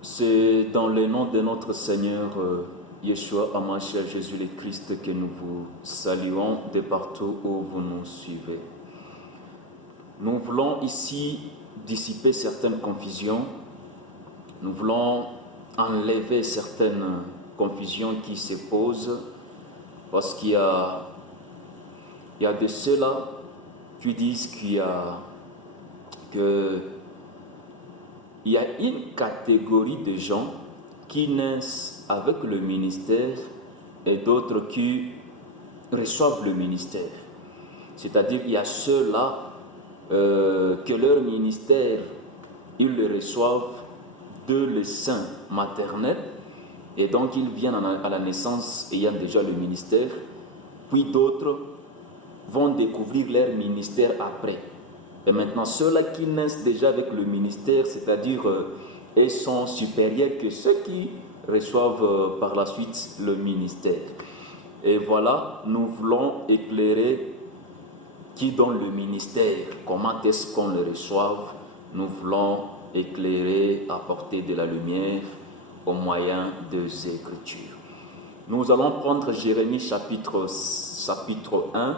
C'est dans le nom de notre Seigneur Yeshua Hamashiach Jésus le Christ que nous vous saluons de partout où vous nous suivez. Nous voulons ici dissiper certaines confusions. Nous voulons enlever certaines confusions qui se posent parce qu'il y a de ceux-là qui disent qu'il y a une catégorie de gens qui naissent avec le ministère et d'autres qui reçoivent le ministère. C'est-à-dire qu'il y a ceux-là que leur ministère, ils le reçoivent de le sein maternel et donc ils viennent à la naissance ayant déjà le ministère, puis d'autres vont découvrir leur ministère après. Et maintenant, ceux-là qui naissent déjà avec le ministère, c'est-à-dire ils sont supérieurs que ceux qui reçoivent par la suite le ministère. Et voilà, nous voulons éclairer qui donne le ministère, comment est-ce qu'on le reçoive. Nous voulons éclairer, apporter de la lumière au moyen des Écritures. Nous allons prendre Jérémie chapitre 1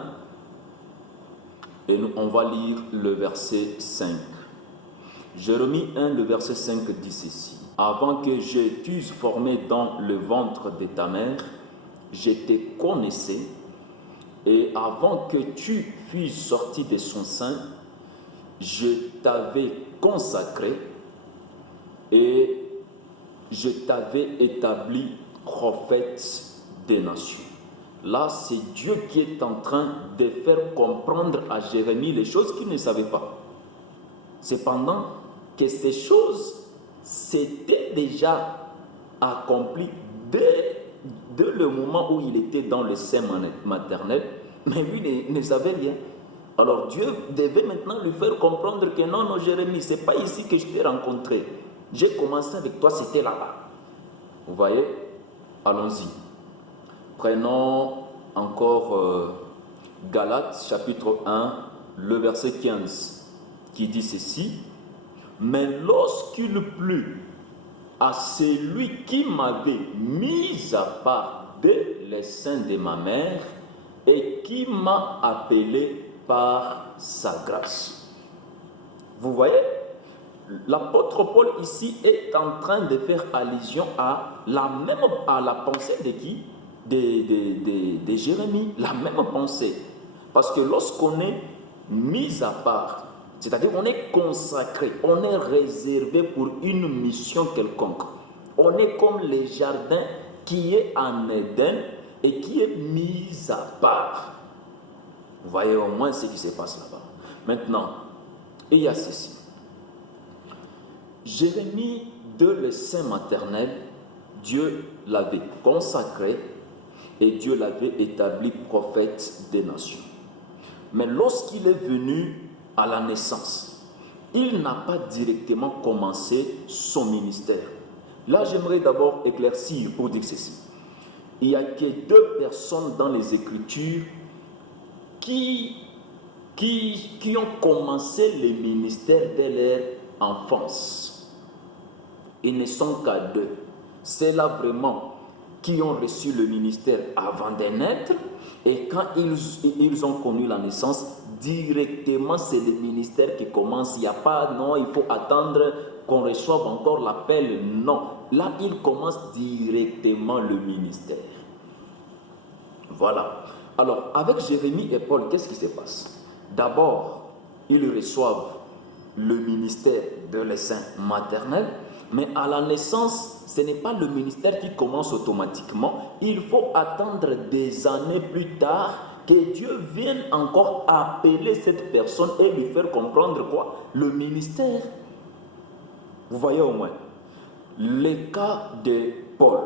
et on va lire le verset 5. Jérémie 1, le verset 5 dit ceci. « Avant que je t'eusse formé dans le ventre de ta mère, je te connaissais, et avant que tu fusses sorti de son sein, je t'avais consacré et je t'avais établi prophète des nations. » Là, c'est Dieu qui est en train de faire comprendre à Jérémie les choses qu'il ne savait pas. Cependant, que ces choses s'étaient déjà accomplies dès le moment où il était dans le sein maternel, mais lui ne savait rien. Alors Dieu devait maintenant lui faire comprendre que non, Jérémie, ce n'est pas ici que je t'ai rencontré. J'ai commencé avec toi, c'était là-bas. Vous voyez? Allons-y. Prenons encore Galates chapitre 1, le verset 15, qui dit ceci. « Mais lorsqu'il plut à celui qui m'avait mis à part dès le sein de ma mère et qui m'a appelé par sa grâce. » Vous voyez, l'apôtre Paul ici est en train de faire allusion à la pensée de qui? De Jérémie, la même pensée. Parce que lorsqu'on est mis à part, c'est-à-dire on est consacré, on est réservé pour une mission quelconque. On est comme le jardin qui est en Éden et qui est mis à part. Vous voyez au moins ce qui se passe là-bas. Maintenant, il y a ceci. Jérémie, de le sein maternel, Dieu l'avait consacré et Dieu l'avait établi prophète des nations. Mais lorsqu'il est venu à la naissance, il n'a pas directement commencé son ministère. Là, j'aimerais d'abord éclaircir pour dire ceci. Il n'y a que deux personnes dans les Écritures qui ont commencé le ministère dès leur enfance. Ils ne sont qu'à deux. C'est là vraiment qui ont reçu le ministère avant de naître, et quand ils ont connu la naissance, directement c'est le ministère qui commence. Il n'y a pas, non, il faut attendre qu'on reçoive encore l'appel. Non, là il commence directement le ministère. Voilà. Alors, avec Jérémie et Paul, qu'est-ce qui se passe? D'abord, ils reçoivent le ministère de le sein maternel, mais à la naissance, ce n'est pas le ministère qui commence automatiquement. Il faut attendre des années plus tard que Dieu vienne encore appeler cette personne et lui faire comprendre quoi? Le ministère. Vous voyez au moins. Le cas de Paul,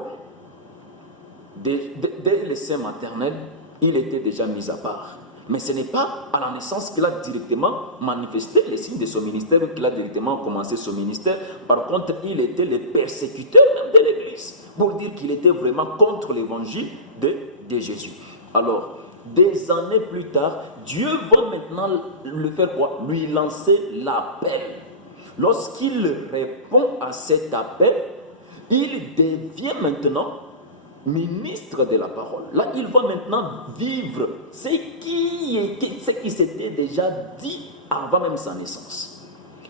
dès le sein maternel, il était déjà mis à part. Mais ce n'est pas à la naissance qu'il a directement manifesté les signes de son ministère ou qu'il a directement commencé son ministère. Par contre, il était le persécuteur de l'Église pour dire qu'il était vraiment contre l'évangile de Jésus. Alors, des années plus tard, Dieu va maintenant le faire quoi? Lui lancer l'appel. Lorsqu'il répond à cet appel, il devient maintenant ministre de la parole. Là, il va maintenant vivre ce qui s'était déjà dit avant même sa naissance.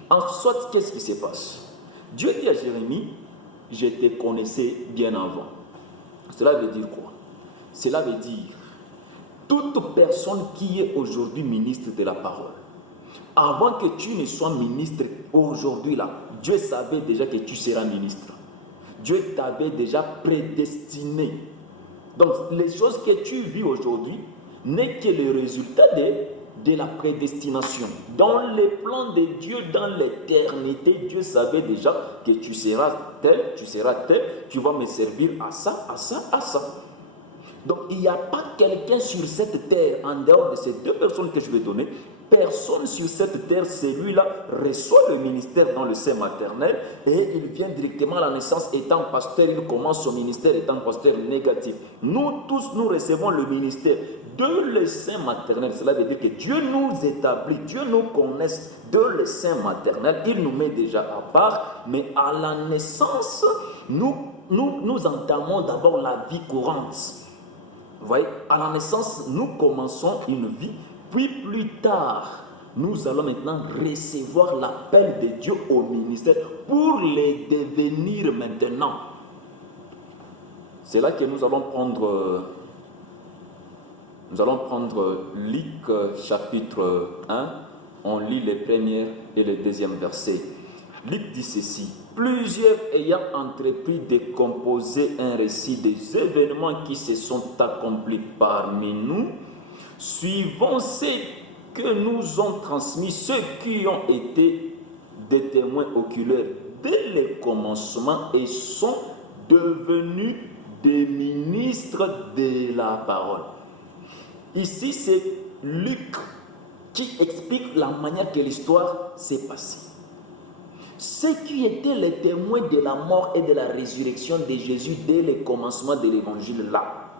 En soit, qu'est-ce qui se passe? Dieu dit à Jérémie, je te connaissais bien avant. Cela veut dire quoi? Cela veut dire, toute personne qui est aujourd'hui ministre de la parole, avant que tu ne sois ministre aujourd'hui là, Dieu savait déjà que tu seras ministre. Dieu t'avait déjà prédestiné. Donc, les choses que tu vis aujourd'hui n'est que le résultat de la prédestination. Dans les plans de Dieu, dans l'éternité, Dieu savait déjà que tu seras tel, tu vas me servir à ça, à ça, à ça. Donc, il n'y a pas quelqu'un sur cette terre, en dehors de ces deux personnes que je vais donner, personne sur cette terre, celui-là, reçoit le ministère dans le sein maternel et il vient directement à la naissance étant pasteur, il commence son ministère étant pasteur négatif. Nous tous, nous recevons le ministère de le sein maternel. Cela veut dire que Dieu nous établit, Dieu nous connaît de le sein maternel, il nous met déjà à part, mais à la naissance, nous entamons d'abord la vie courante. Vous voyez, à la naissance, nous commençons une vie. Puis plus tard, nous allons maintenant recevoir l'appel de Dieu au ministère pour les devenir maintenant. C'est là que nous allons prendre Luc chapitre 1. On lit les premiers et les deuxièmes versets. Luc dit ceci. Plusieurs ayant entrepris de composer un récit des événements qui se sont accomplis parmi nous, suivons ce que nous ont transmis ceux qui ont été des témoins oculaires dès le commencement et sont devenus des ministres de la parole. Ici, c'est Luc qui explique la manière que l'histoire s'est passée. Ceux qui étaient les témoins de la mort et de la résurrection de Jésus dès le commencement de l'évangile là,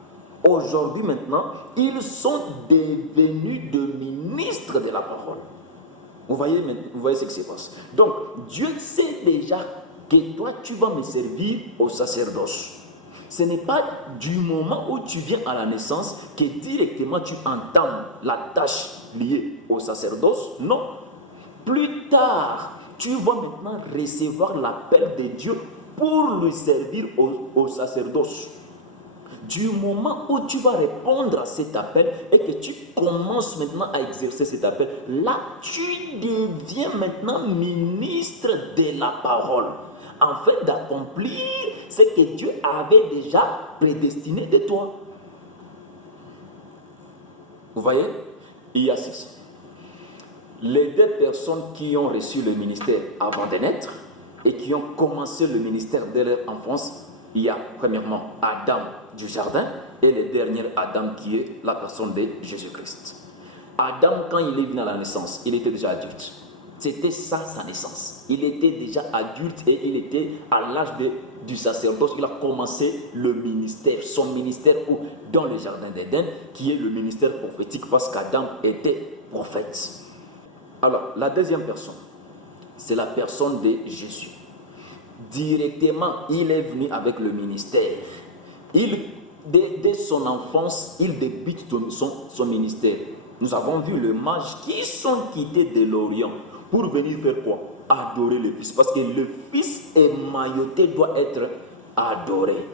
aujourd'hui maintenant, ils sont devenus des ministres de la parole. Vous voyez ce qui se passe. Donc, Dieu sait déjà que toi, tu vas me servir au sacerdoce. Ce n'est pas du moment où tu viens à la naissance que directement tu entames la tâche liée au sacerdoce. Non. Plus tard, tu vas maintenant recevoir l'appel de Dieu pour lui servir au sacerdoce. Du moment où tu vas répondre à cet appel et que tu commences maintenant à exercer cet appel, là, tu deviens maintenant ministre de la parole, afin d'accomplir ce que Dieu avait déjà prédestiné de toi. Vous voyez, il y a ceci. Les deux personnes qui ont reçu le ministère avant de naître et qui ont commencé le ministère dès leur enfance, il y a premièrement Adam du jardin et le dernier Adam qui est la personne de Jésus-Christ. Adam, quand il est venu à la naissance, il était déjà adulte. C'était ça sa naissance. Il était déjà adulte et il était à l'âge du sacerdoce. Il a commencé le ministère, son ministère dans le jardin d'Éden, qui est le ministère prophétique parce qu'Adam était prophète. Alors, la deuxième personne, c'est la personne de Jésus. Directement, il est venu avec le ministère. Dès son enfance, il débute son ministère. Nous avons vu les mages qui sont quittés de l'Orient pour venir faire quoi? Adorer le Fils. Parce que le Fils émailloté doit être adoré.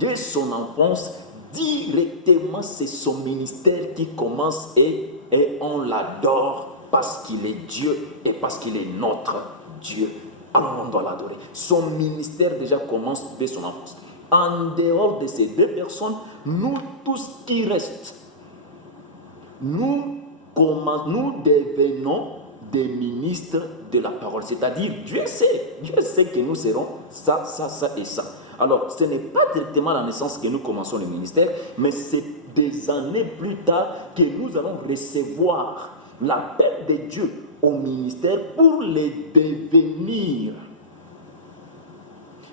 Dès son enfance, directement, c'est son ministère qui commence et on l'adore parce qu'il est Dieu et parce qu'il est notre Dieu. Alors on doit l'adorer. Son ministère déjà commence dès son enfance. En dehors de ces deux personnes, nous tous qui restent, nous devenons des ministres de la parole. C'est-à-dire, Dieu sait que nous serons ça, ça, ça et ça. Alors, ce n'est pas directement à la naissance que nous commençons le ministère, mais c'est des années plus tard que nous allons recevoir l'appel de Dieu au ministère pour les devenir.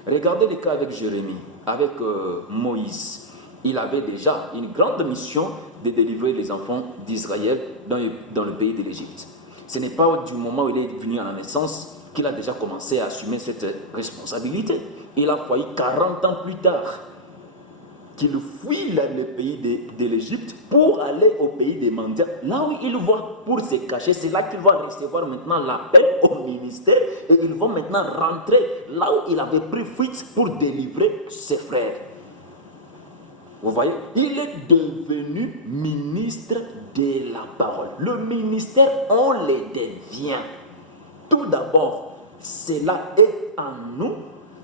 Regardez le cas avec Jérémie, avec Moïse. Il avait déjà une grande mission de délivrer les enfants d'Israël dans le pays de l'Égypte. Ce n'est pas du moment où il est venu à la naissance qu'il a déjà commencé à assumer cette responsabilité. Il a failli 40 ans plus tard qu'il fuit le pays de l'Égypte pour aller au pays des mendiants. Là où il va pour se cacher, c'est là qu'il va recevoir maintenant l'appel au ministère et il va maintenant rentrer là où il avait pris fuite pour délivrer ses frères. Vous voyez, il est devenu ministre de la parole. Le ministère, on le devient. Tout d'abord, cela est en nous.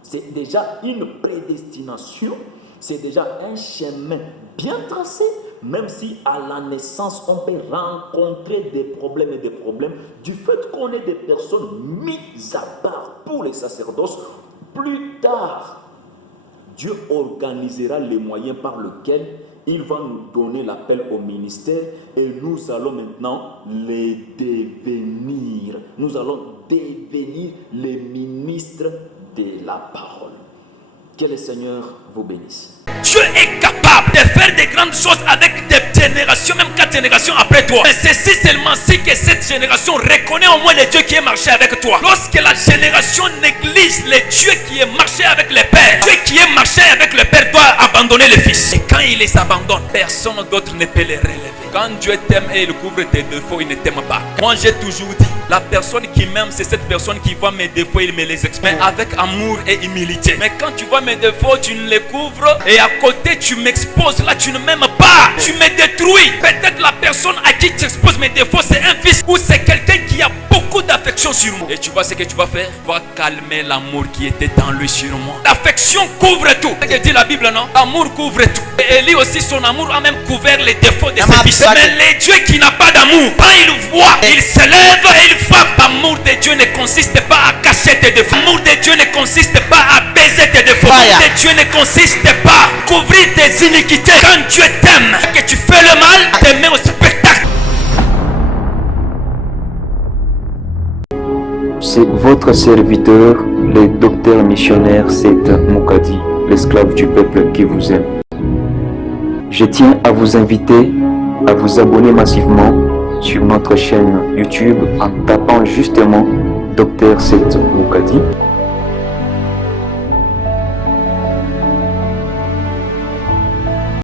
C'est déjà une prédestination. C'est déjà un chemin bien tracé. Même si à la naissance, on peut rencontrer des problèmes et des problèmes. Du fait qu'on est des personnes mises à part pour les sacerdoces, plus tard, Dieu organisera les moyens par lesquels il va nous donner l'appel au ministère et nous allons maintenant les devenir. Nous allons devenir les ministres de la parole. Que le Seigneur vous bénisse. Dieu est capable de faire des grandes choses avec des générations, même 4 générations après toi. Mais c'est seulement si que cette génération reconnaît au moins le Dieu qui est marché avec toi. Lorsque la génération néglige le Dieu qui est marché avec le Père, Dieu qui est marché avec le Père doit abandonner le Fils. Et quand il les abandonne, personne d'autre ne peut les relever. Quand Dieu t'aime et il couvre tes défauts, il ne t'aime pas. Moi j'ai toujours dit, la personne qui m'aime, c'est cette personne qui voit mes défauts, il me les exprime avec amour et humilité. Mais quand tu vois mes défauts, tu ne les couvres et à côté tu m'exposes, là tu ne m'aimes pas, tu me détruis. Peut-être la personne à qui tu exposes mes défauts, c'est un fils ou c'est quelqu'un qui a beaucoup d'affection sur moi. Et tu vois ce que tu vas faire? Tu vas calmer l'amour qui était en lui sur moi. L'affection couvre tout. C'est ce que dit la Bible, non? L'amour couvre tout. Et Élie aussi, son amour a même couvert les défauts de ses fils. Mais le Dieu qui n'a pas d'amour, quand il voit, il se lève et il frappe. L'amour de Dieu ne consiste pas à cacher tes défauts. L'amour de Dieu ne consiste pas à baiser tes défauts. L'amour de Dieu ne consiste pas à couvrir tes iniquités. Quand Dieu t'aime, que tu fais le mal, te met au spectacle. C'est votre serviteur, le docteur missionnaire Seth Moukadi, l'esclave du peuple qui vous aime. Je tiens à vous inviter à vous abonner massivement sur notre chaîne YouTube en tapant justement Dr Seth Moukadi.